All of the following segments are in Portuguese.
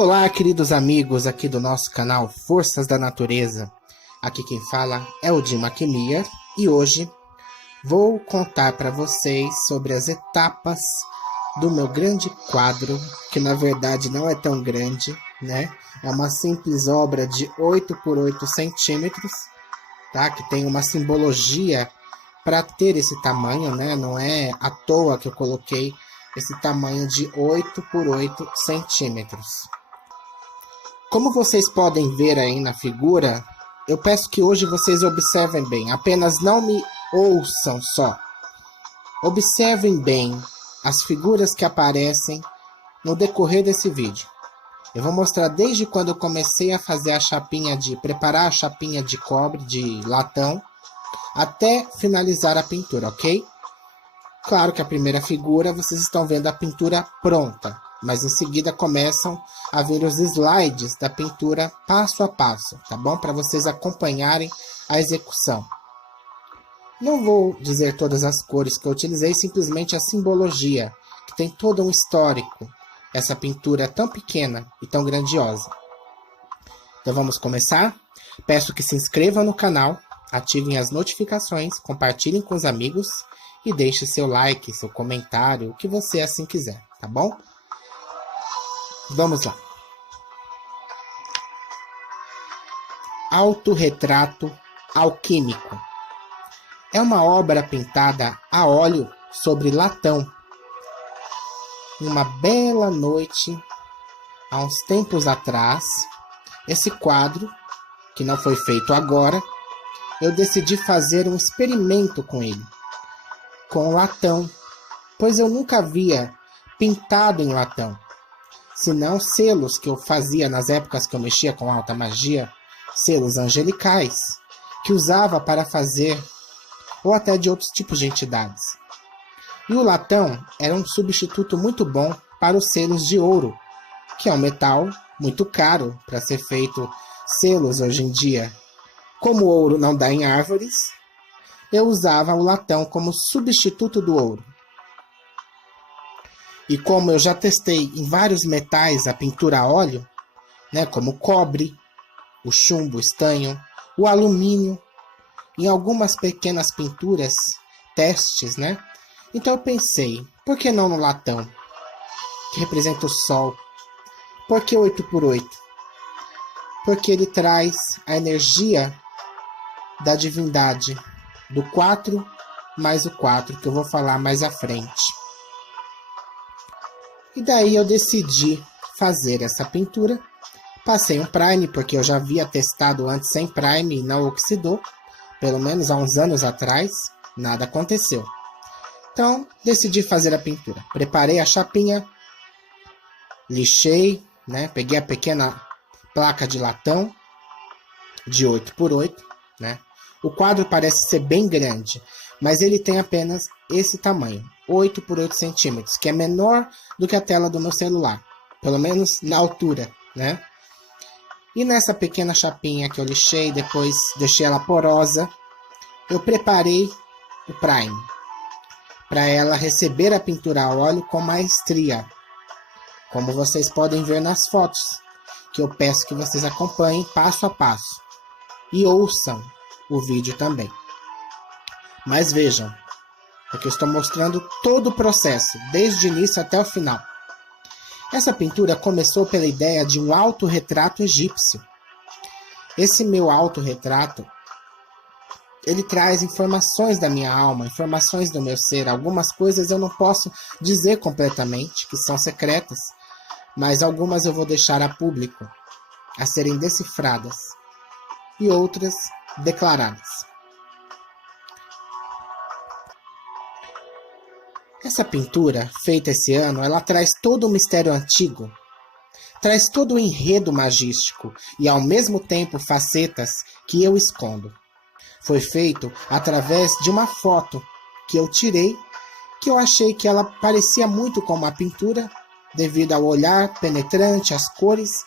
Olá, queridos amigos aqui do nosso canal Forças da Natureza. Aqui quem fala é o Jim Akemia e hoje vou contar para vocês sobre as etapas do meu grande quadro, que na verdade não é tão grande, né? É uma simples obra de 8 por 8 centímetros, tá? Que tem uma simbologia para ter esse tamanho, né? Não é à toa que eu coloquei esse tamanho de 8 por 8 centímetros. Como vocês podem ver aí na figura, eu peço que hoje vocês observem bem, apenas não me ouçam só. Observem bem as figuras que aparecem no decorrer desse vídeo. Eu vou mostrar desde quando eu comecei a fazer preparar a chapinha de cobre, de latão, até finalizar a pintura, ok? Claro que a primeira figura, vocês estão vendo a pintura pronta, mas em seguida começam a ver os slides da pintura passo a passo, tá bom? Para vocês acompanharem a execução. Não vou dizer todas as cores que eu utilizei, simplesmente a simbologia, que tem todo um histórico. Essa pintura é tão pequena e tão grandiosa. Então vamos começar? Peço que se inscrevam no canal, ativem as notificações, compartilhem com os amigos e deixe seu like, seu comentário, o que você assim quiser, tá bom? Vamos lá. Autorretrato alquímico. É uma obra pintada a óleo sobre latão. Numa bela noite, há uns tempos atrás, esse quadro, que não foi feito agora, eu decidi fazer um experimento com ele, com latão, pois eu nunca havia pintado em latão. Senão selos que eu fazia nas épocas que eu mexia com alta magia, selos angelicais, que usava para fazer, ou até de outros tipos de entidades. E o latão era um substituto muito bom para os selos de ouro, que é um metal muito caro para ser feito selos hoje em dia. Como o ouro não dá em árvores, eu usava o latão como substituto do ouro. E como eu já testei em vários metais a pintura a óleo, né, como o cobre, o chumbo, o estanho, o alumínio, em algumas pequenas pinturas, testes, né? Então eu pensei, por que não no latão, que representa o sol? Por que 8 por 8? Porque ele traz a energia da divindade, do 4 mais o 4, que eu vou falar mais à frente. E daí eu decidi fazer essa pintura. Passei um prime, porque eu já havia testado antes sem prime e não oxidou. Pelo menos há uns anos atrás, nada aconteceu. Então, decidi fazer a pintura. Preparei a chapinha, lixei, né? Peguei a pequena placa de latão de 8 por 8, né? O quadro parece ser bem grande, mas ele tem apenas esse tamanho, 8 por 8 centímetros, que é menor do que a tela do meu celular, pelo menos na altura, né? E nessa pequena chapinha que eu lixei, depois deixei ela porosa, eu preparei o prime, para ela receber a pintura a óleo com maestria, como vocês podem ver nas fotos, que eu peço que vocês acompanhem passo a passo, e ouçam o vídeo também. Mas vejam, porque eu estou mostrando todo o processo, desde o início até o final. Essa pintura começou pela ideia de um autorretrato egípcio. Esse meu autorretrato, ele traz informações da minha alma, informações do meu ser. Algumas coisas eu não posso dizer completamente, que são secretas, mas algumas eu vou deixar a público, a serem decifradas, e outras declaradas. Essa pintura, feita esse ano, ela traz todo o mistério antigo, traz todo o enredo magístico e, ao mesmo tempo, facetas que eu escondo. Foi feito através de uma foto que eu tirei, que eu achei que ela parecia muito com uma pintura, devido ao olhar penetrante, às cores,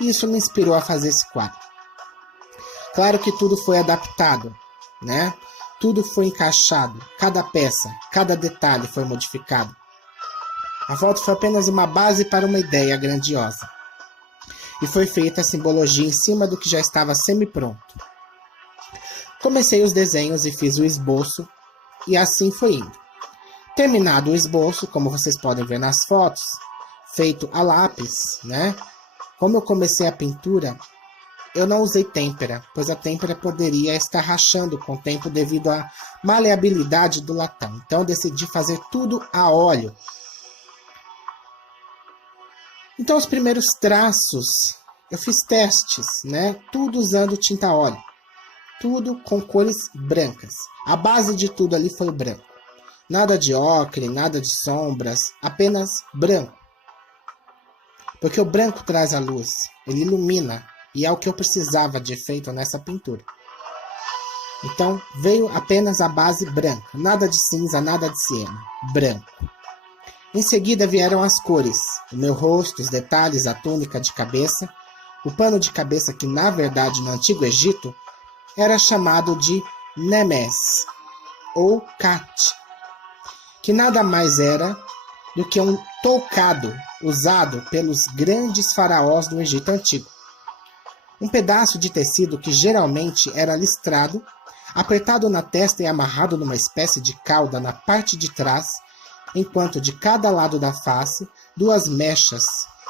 e isso me inspirou a fazer esse quadro. Claro que tudo foi adaptado, né? Tudo foi encaixado, cada peça, cada detalhe foi modificado. A foto foi apenas uma base para uma ideia grandiosa. E foi feita a simbologia em cima do que já estava semi-pronto. Comecei os desenhos e fiz o esboço, e assim foi indo. Terminado o esboço, como vocês podem ver nas fotos, feito a lápis, né? Como eu comecei a pintura, eu não usei têmpera, pois a têmpera poderia estar rachando com o tempo devido à maleabilidade do latão. Então eu decidi fazer tudo a óleo. Então os primeiros traços, eu fiz testes, né? Tudo usando tinta a óleo. Tudo com cores brancas. A base de tudo ali foi o branco. Nada de ocre, nada de sombras, apenas branco. Porque o branco traz a luz, ele ilumina, e é o que eu precisava de efeito nessa pintura. Então veio apenas a base branca, nada de cinza, nada de ciano, branco. Em seguida vieram as cores, o meu rosto, os detalhes, a túnica de cabeça, o pano de cabeça que na verdade no Antigo Egito era chamado de Nemes, ou Kat, que nada mais era do que um toucado usado pelos grandes faraós do Egito Antigo. Um pedaço de tecido que geralmente era listrado, apertado na testa e amarrado numa espécie de cauda na parte de trás, enquanto de cada lado da face, duas mechas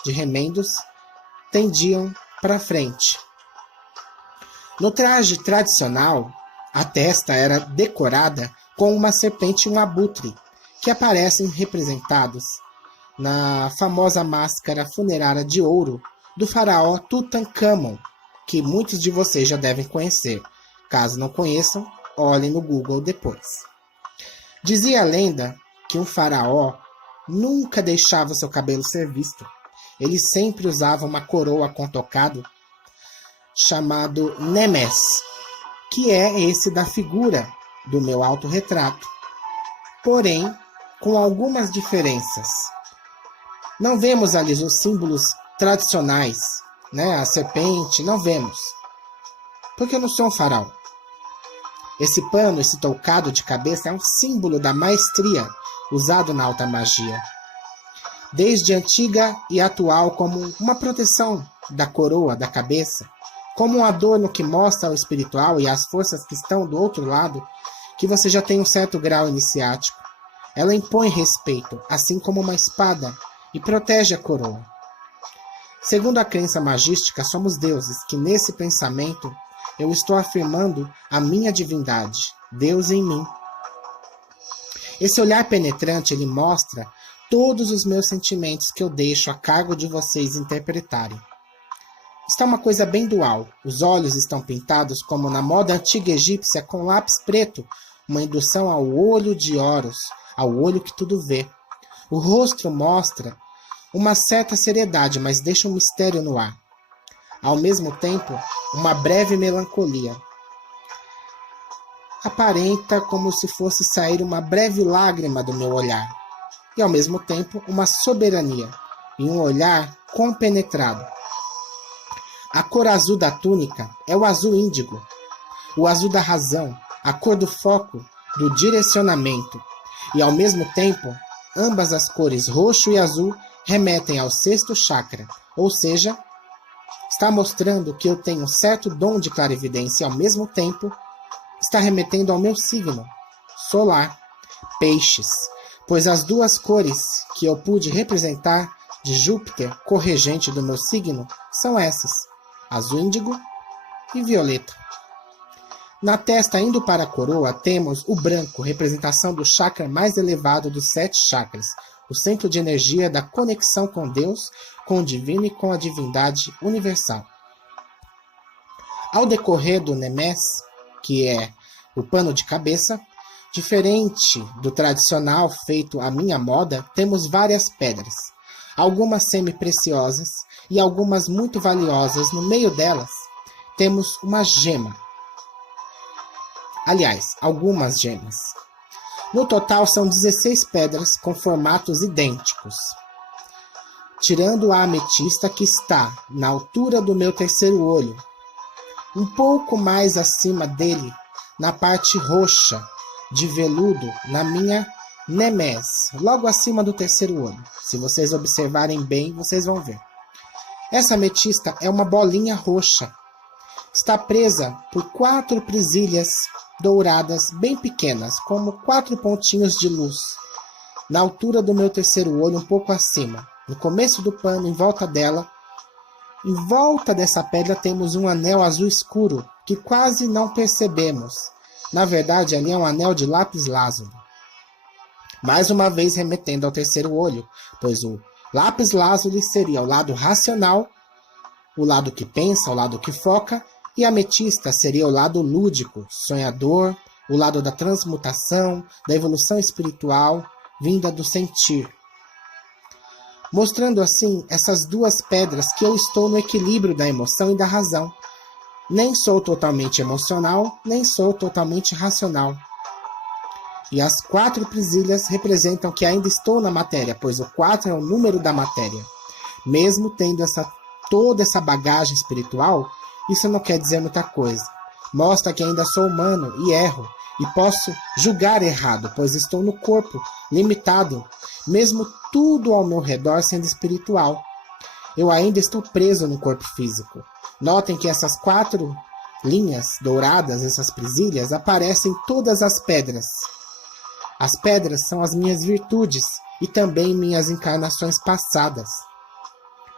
de remendos tendiam para frente. No traje tradicional, a testa era decorada com uma serpente e um abutre, que aparecem representados na famosa máscara funerária de ouro do faraó Tutankhamon, que muitos de vocês já devem conhecer. Caso não conheçam, olhem no Google depois. Dizia a lenda que um faraó nunca deixava seu cabelo ser visto. Ele sempre usava uma coroa com tocado chamado Nemes, que é esse da figura do meu autorretrato. Porém, com algumas diferenças. Não vemos ali os símbolos tradicionais, né? A serpente, não vemos. Porque eu não sou um faraó. Esse pano, esse toucado de cabeça é um símbolo da maestria usado na alta magia. Desde antiga e atual como uma proteção da coroa, da cabeça, como um adorno que mostra ao espiritual e às forças que estão do outro lado que você já tem um certo grau iniciático. Ela impõe respeito, assim como uma espada, e protege a coroa. Segundo a crença magística, somos deuses, que nesse pensamento eu estou afirmando a minha divindade, Deus em mim. Esse olhar penetrante, ele mostra todos os meus sentimentos que eu deixo a cargo de vocês interpretarem. Está uma coisa bem dual. Os olhos estão pintados como na moda antiga egípcia com lápis preto, uma indução ao olho de Horus, ao olho que tudo vê. O rosto mostra uma certa seriedade, mas deixa um mistério no ar. Ao mesmo tempo, uma breve melancolia. Aparenta como se fosse sair uma breve lágrima do meu olhar. E ao mesmo tempo, uma soberania e um olhar compenetrado. A cor azul da túnica é o azul índigo, o azul da razão, a cor do foco, do direcionamento. E ao mesmo tempo, ambas as cores roxo e azul remetem ao sexto chakra, ou seja, está mostrando que eu tenho um certo dom de clarividência e ao mesmo tempo está remetendo ao meu signo solar, peixes, pois as duas cores que eu pude representar de Júpiter, corregente do meu signo, são essas, azul índigo e violeta. Na testa, indo para a coroa, temos o branco, representação do chakra mais elevado dos 7 chakras, o centro de energia da conexão com Deus, com o divino e com a divindade universal. Ao decorrer do Nemes, que é o pano de cabeça, diferente do tradicional feito à minha moda, temos várias pedras, algumas semi-preciosas e algumas muito valiosas. No meio delas, temos uma gema. Aliás, algumas gemas. No total, são 16 pedras com formatos idênticos, tirando a ametista que está na altura do meu terceiro olho, um pouco mais acima dele, na parte roxa de veludo, na minha Nemes, logo acima do terceiro olho. Se vocês observarem bem, vocês vão ver. Essa ametista é uma bolinha roxa. Está presa por 4 presilhas douradas bem pequenas, como 4 pontinhos de luz, na altura do meu terceiro olho, um pouco acima. No começo do pano, em volta dela, em volta dessa pedra, temos um anel azul escuro, que quase não percebemos. Na verdade, ali é um anel de lápis lazuli. Mais uma vez remetendo ao terceiro olho, pois o lápis lazuli seria o lado racional, o lado que pensa, o lado que foca, e a ametista seria o lado lúdico, sonhador, o lado da transmutação, da evolução espiritual, vinda do sentir. Mostrando assim essas duas pedras que eu estou no equilíbrio da emoção e da razão. Nem sou totalmente emocional, nem sou totalmente racional. E as 4 presilhas representam que ainda estou na matéria, pois o 4 é o número da matéria. Mesmo tendo toda essa bagagem espiritual, isso não quer dizer muita coisa. Mostra que ainda sou humano e erro, e posso julgar errado, pois estou no corpo, limitado, mesmo tudo ao meu redor sendo espiritual. Eu ainda estou preso no corpo físico. Notem que essas 4 linhas douradas, essas presilhas, aparecem em todas as pedras. As pedras são as minhas virtudes e também minhas encarnações passadas,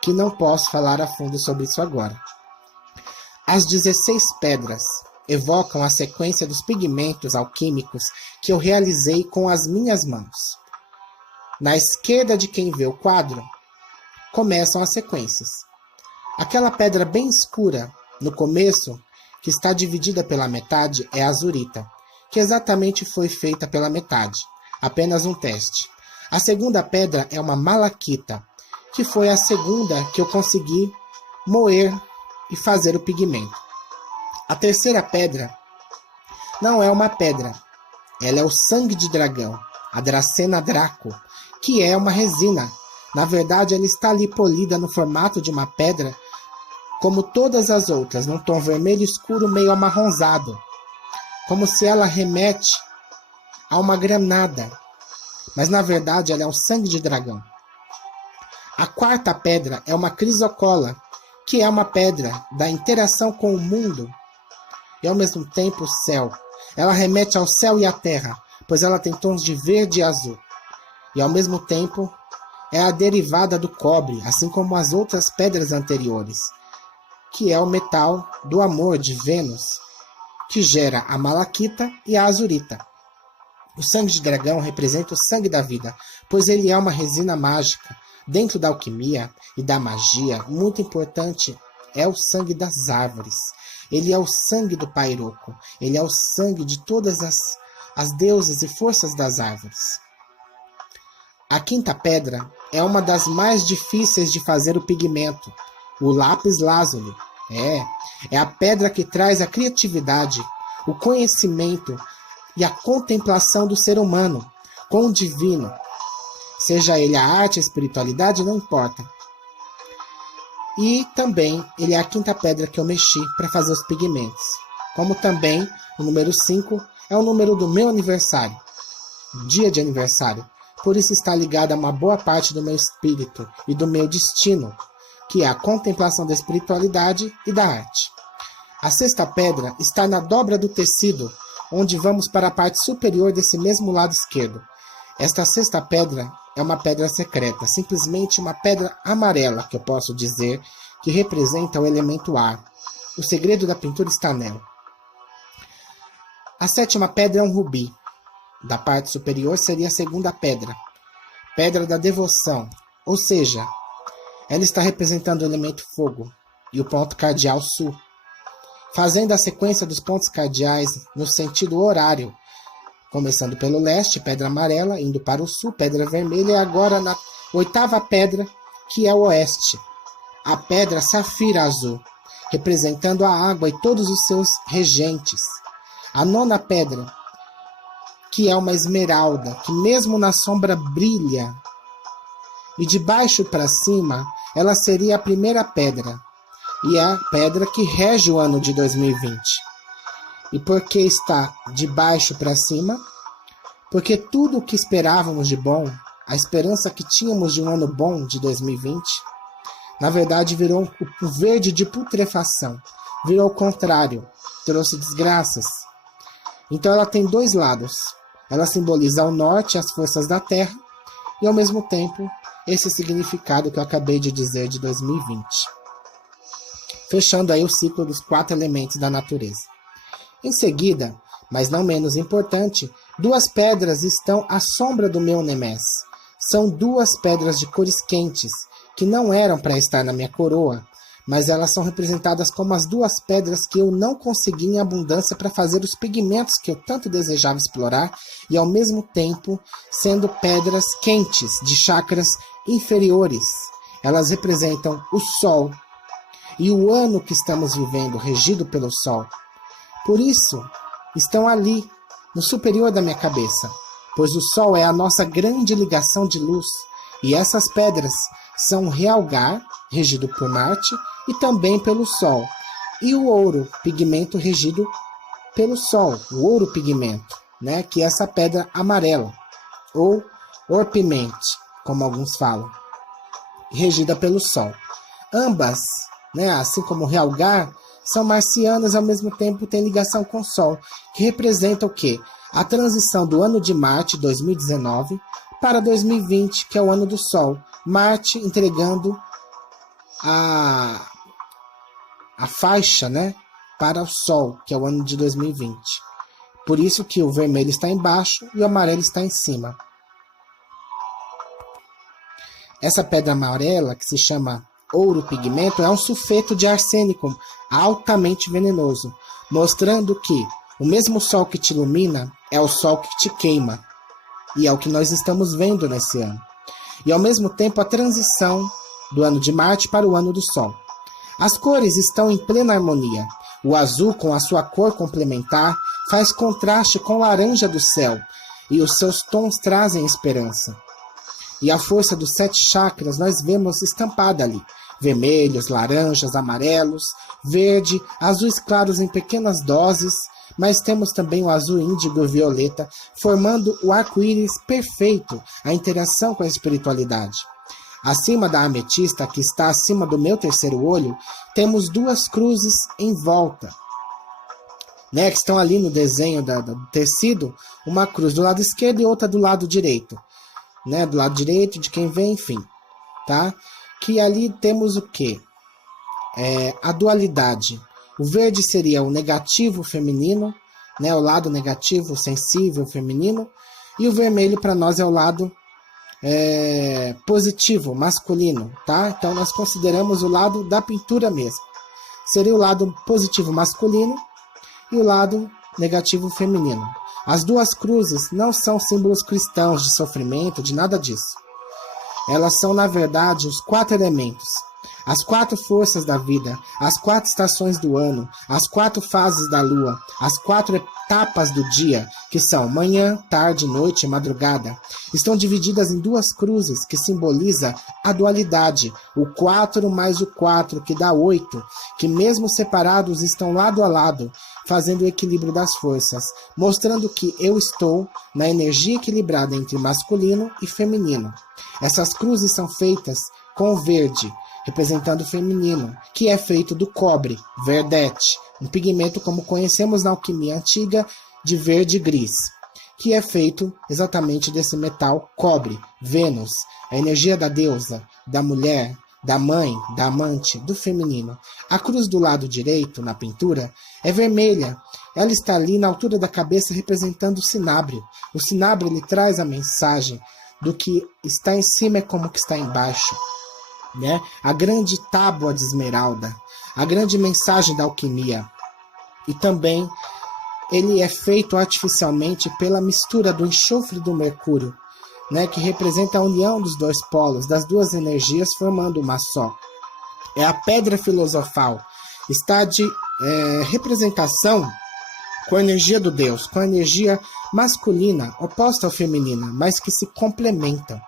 que não posso falar a fundo sobre isso agora. As 16 pedras evocam a sequência dos pigmentos alquímicos que eu realizei com as minhas mãos. Na esquerda de quem vê o quadro, começam as sequências. Aquela pedra bem escura, no começo, que está dividida pela metade, é a azurita, que exatamente foi feita pela metade, apenas um teste. A segunda pedra é uma malaquita, que foi a segunda que eu consegui moer e fazer o pigmento. A terceira pedra não é uma pedra, ela é o sangue de dragão, a Dracena Draco, que é uma resina. Na verdade, ela está ali polida no formato de uma pedra, como todas as outras, num tom vermelho escuro meio amarronzado, como se ela remete a uma granada, mas na verdade ela é um sangue de dragão. A quarta pedra é uma crisocola, que é uma pedra da interação com o mundo e ao mesmo tempo o céu. Ela remete ao céu e à terra, pois ela tem tons de verde e azul. E ao mesmo tempo é a derivada do cobre, assim como as outras pedras anteriores, que é o metal do amor de Vênus, que gera a malaquita e a azurita. O sangue de dragão representa o sangue da vida, pois ele é uma resina mágica. Dentro da alquimia e da magia, muito importante é o sangue das árvores. Ele é o sangue do pairoco. Ele é o sangue de todas as deusas e forças das árvores. A quinta pedra é uma das mais difíceis de fazer o pigmento, o lápis lazuli. É a pedra que traz a criatividade, o conhecimento e a contemplação do ser humano com o divino. Seja ele a arte, a espiritualidade, não importa. E também ele é a quinta pedra que eu mexi para fazer os pigmentos. Como também o número 5 é o número do meu aniversário, dia de aniversário. Por isso está ligado a uma boa parte do meu espírito e do meu destino, que é a contemplação da espiritualidade e da arte. A sexta pedra está na dobra do tecido, onde vamos para a parte superior desse mesmo lado esquerdo. Esta sexta pedra é uma pedra secreta, simplesmente uma pedra amarela, que eu posso dizer, que representa o elemento ar. O segredo da pintura está nela. A sétima pedra é um rubi. Da parte superior seria a segunda pedra, pedra da devoção, ou seja, ela está representando o elemento fogo e o ponto cardeal sul, fazendo a sequência dos pontos cardeais no sentido horário, começando pelo leste, pedra amarela, indo para o sul, pedra vermelha, e agora na oitava pedra, que é o oeste, a pedra safira azul, representando a água e todos os seus regentes. A nona pedra, que é uma esmeralda, que mesmo na sombra brilha, e de baixo para cima, ela seria a primeira pedra, e é a pedra que rege o ano de 2020. E porque está de baixo para cima, porque tudo o que esperávamos de bom, a esperança que tínhamos de um ano bom de 2020, na verdade virou o verde de putrefação, virou o contrário, trouxe desgraças. Então ela tem dois lados. Ela simboliza o norte, as forças da terra, e ao mesmo tempo esse significado que eu acabei de dizer de 2020. Fechando aí o ciclo dos 4 elementos da natureza. Em seguida, mas não menos importante, 2 pedras estão à sombra do meu Nemés. São 2 pedras de cores quentes, que não eram para estar na minha coroa, mas elas são representadas como as 2 pedras que eu não consegui em abundância para fazer os pigmentos que eu tanto desejava explorar, e ao mesmo tempo sendo pedras quentes de chakras inferiores. Elas representam o Sol e o ano que estamos vivendo, regido pelo Sol. Por isso, estão ali, no superior da minha cabeça, pois o Sol é a nossa grande ligação de luz, e essas pedras são o Realgar, regido por Marte, e também pelo Sol, e o ouro, pigmento regido pelo Sol, o ouro pigmento, né, que é essa pedra amarela, ou orpimente, como alguns falam, regida pelo Sol. Ambas, né, assim como o Realgar, são marcianas e ao mesmo tempo têm ligação com o Sol, que representa o quê? A transição do ano de Marte, 2019, para 2020, que é o ano do Sol. Marte entregando a faixa, né, para o Sol, que é o ano de 2020. Por isso que o vermelho está embaixo e o amarelo está em cima. Essa pedra amarela, que se chama ouro pigmento, é um sulfeto de arsênico altamente venenoso, mostrando que o mesmo Sol que te ilumina é o Sol que te queima. E é o que nós estamos vendo nesse ano. E ao mesmo tempo a transição do ano de Marte para o ano do Sol. As cores estão em plena harmonia. O azul, com a sua cor complementar, faz contraste com o laranja do céu, e os seus tons trazem esperança. E a força dos 7 chakras nós vemos estampada ali. Vermelhos, laranjas, amarelos, verde, azuis claros em pequenas doses, mas temos também o azul índigo e violeta, formando o arco-íris perfeito, a interação com a espiritualidade. Acima da ametista, que está acima do meu terceiro olho, temos 2 cruzes em volta, né, que estão ali no desenho do tecido, uma cruz do lado esquerdo e outra do lado direito. Né, do lado direito de quem vem, enfim, tá? Que ali temos o quê? A dualidade. O verde seria o negativo feminino, né, o lado negativo, sensível, feminino, e o vermelho para nós é o lado positivo, masculino, tá? Então nós consideramos o lado da pintura mesmo. Seria o lado positivo masculino e o lado negativo feminino. As 2 cruzes não são símbolos cristãos de sofrimento, de nada disso. Elas são, na verdade, os 4 elementos. As 4 forças da vida, as 4 estações do ano, as 4 fases da lua, as 4 etapas do dia, que são manhã, tarde, noite e madrugada, estão divididas em 2 cruzes, que simboliza a dualidade, o 4 mais o 4, que dá 8, que mesmo separados estão lado a lado, fazendo o equilíbrio das forças, mostrando que eu estou na energia equilibrada entre masculino e feminino. Essas cruzes são feitas com o verde, representando o feminino, que é feito do cobre, verdete, um pigmento como conhecemos na alquimia antiga de verde e gris, que é feito exatamente desse metal cobre, Vênus, a energia da deusa, da mulher, da mãe, da amante, do feminino. A cruz do lado direito, na pintura, é vermelha. Ela está ali na altura da cabeça representando o cinábrio. O cinábrio ele traz a mensagem do que está em cima é como que está embaixo. Né? A grande tábua de esmeralda, a grande mensagem da alquimia. E também ele é feito artificialmente pela mistura do enxofre e do mercúrio, né, que representa a união dos 2 polos, das 2 energias, formando uma só. É a pedra filosofal, está de representação com a energia do Deus, com a energia masculina, oposta ao feminina, mas que se complementam.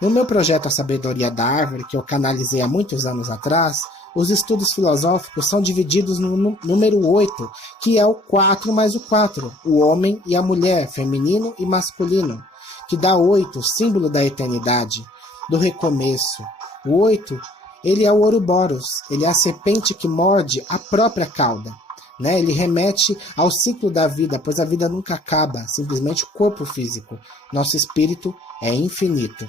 No meu projeto A Sabedoria da Árvore, que eu canalizei há muitos anos atrás, os estudos filosóficos são divididos no número 8, que é o 4 mais o 4, o homem e a mulher, feminino e masculino, que dá 8, símbolo da eternidade, do recomeço. O 8, ele é o Ouroboros, ele é a serpente que morde a própria cauda. Né? Ele remete ao ciclo da vida, pois a vida nunca acaba, simplesmente o corpo físico. Nosso espírito é infinito.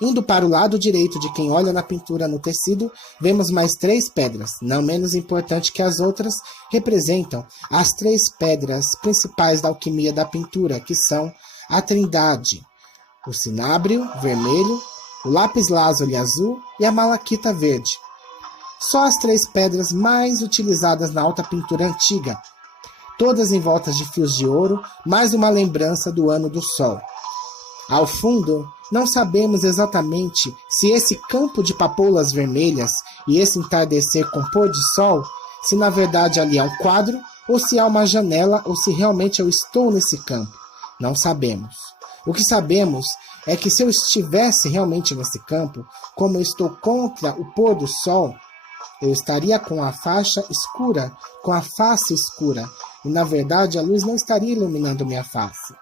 Indo para o lado direito de quem olha na pintura no tecido, vemos mais 3 pedras, não menos importantes que as outras, representam as 3 pedras principais da alquimia da pintura, que são a Trindade, o cinábrio vermelho, o lápis-lazuli azul e a malaquita verde. Só as 3 pedras mais utilizadas na alta pintura antiga, todas envoltas de fios de ouro, mais uma lembrança do ano do sol. Ao fundo, não sabemos exatamente se esse campo de papoulas vermelhas e esse entardecer com pôr de sol, se na verdade ali é um quadro, ou se há uma janela, ou se realmente eu estou nesse campo. Não sabemos. O que sabemos é que se eu estivesse realmente nesse campo, como eu estou contra o pôr do sol, eu estaria com a faixa escura, com a face escura, e na verdade a luz não estaria iluminando minha face.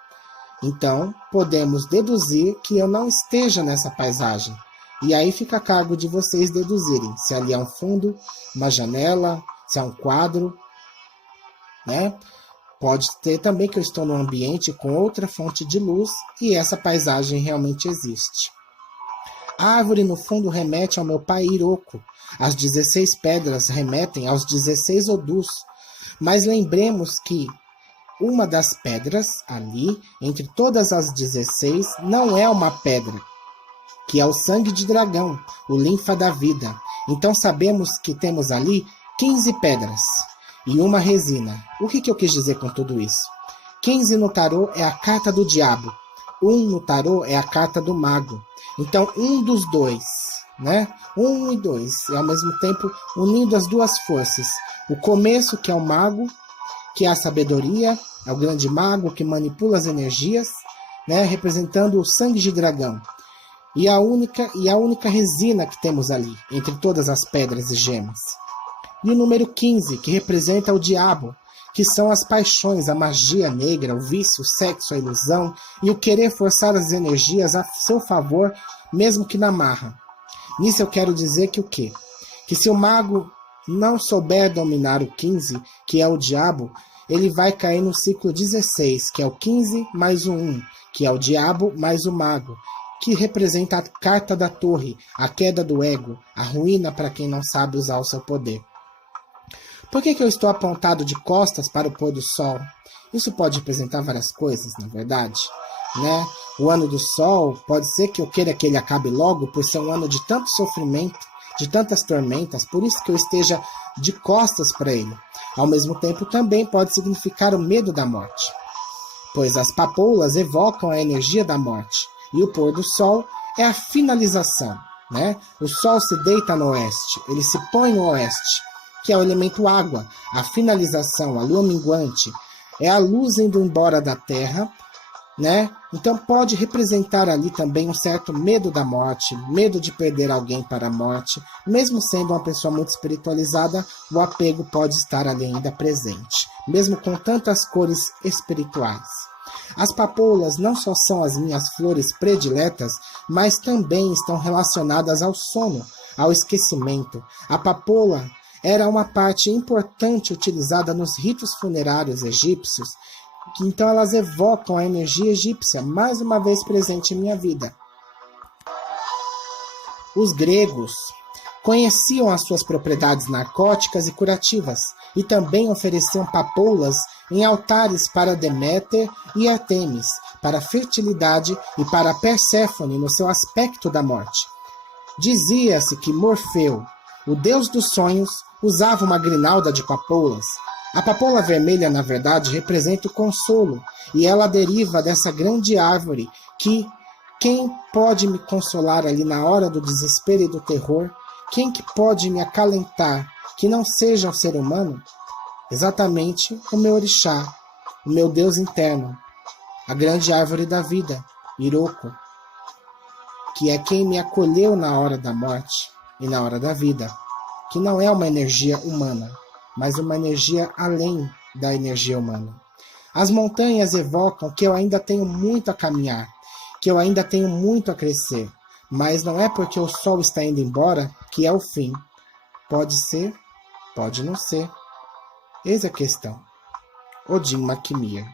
Então, podemos deduzir que eu não esteja nessa paisagem. E aí fica a cargo de vocês deduzirem se ali é um fundo, uma janela, se é um quadro, né? Pode ter também que eu estou num ambiente com outra fonte de luz e essa paisagem realmente existe. A árvore no fundo remete ao meu pai Iroko. As 16 pedras remetem aos 16 Odus. Mas lembremos que uma das pedras ali, entre todas as 16, não é uma pedra, que é o sangue de dragão, o linfa da vida. Então sabemos que temos ali 15 pedras e uma resina. O que eu quis dizer com tudo isso? 15 no tarô é a carta do diabo. 1 no tarô é a carta do mago. Então, um dos dois, né? 1 e 2, e ao mesmo tempo unindo as duas forças. O começo, que é o mago, que é a sabedoria, é o grande mago que manipula as energias, né? Representando o sangue de dragão. E a única resina que temos ali, entre todas as pedras e gemas. E o número 15, que representa o diabo, que são as paixões, a magia negra, o vício, o sexo, a ilusão e o querer forçar as energias a seu favor, mesmo que na marra. Nisso eu quero dizer que o quê? Que se o mago não souber dominar o 15, que é o diabo, ele vai cair no ciclo 16, que é o 15 mais o 1, que é o diabo mais o mago, que representa a carta da torre, a queda do ego, a ruína para quem não sabe usar o seu poder. Por que eu estou apontado de costas para o pôr do sol? Isso pode representar várias coisas, na verdade, né? O ano do sol pode ser que eu queira que ele acabe logo, por ser um ano de tanto sofrimento, de tantas tormentas, por isso que eu esteja de costas para ele. Ao mesmo tempo, também pode significar o medo da morte, pois as papoulas evocam a energia da morte, e o pôr do sol é a finalização, né? O sol se deita no oeste, ele se põe no oeste, que é o elemento água, a finalização, a lua minguante, é a luz indo embora da terra, né? Então pode representar ali também um certo medo da morte, medo de perder alguém para a morte. Mesmo sendo uma pessoa muito espiritualizada, o apego pode estar ali ainda presente, mesmo com tantas cores espirituais. As papoulas não só são as minhas flores prediletas, mas também estão relacionadas ao sono, ao esquecimento. A papoula era uma parte importante utilizada nos ritos funerários egípcios, então elas evocam a energia egípcia, mais uma vez presente em minha vida. Os gregos conheciam as suas propriedades narcóticas e curativas, e também ofereciam papoulas em altares para Deméter e Artemis, para a fertilidade e para Perséfone no seu aspecto da morte. Dizia-se que Morfeu, o deus dos sonhos, usava uma grinalda de papoulas. A papoula vermelha, na verdade, representa o consolo, e ela deriva dessa grande árvore que quem pode me consolar ali na hora do desespero e do terror? Quem que pode me acalentar que não seja o ser humano? Exatamente o meu orixá, o meu Deus interno, a grande árvore da vida, Iroko, que é quem me acolheu na hora da morte e na hora da vida. que não é uma energia humana, mas uma energia além da energia humana. As montanhas evocam que eu ainda tenho muito a caminhar, que eu ainda tenho muito a crescer, mas não é porque o sol está indo embora que é o fim. Pode ser, pode não ser. Eis a questão. Odin Maquimia.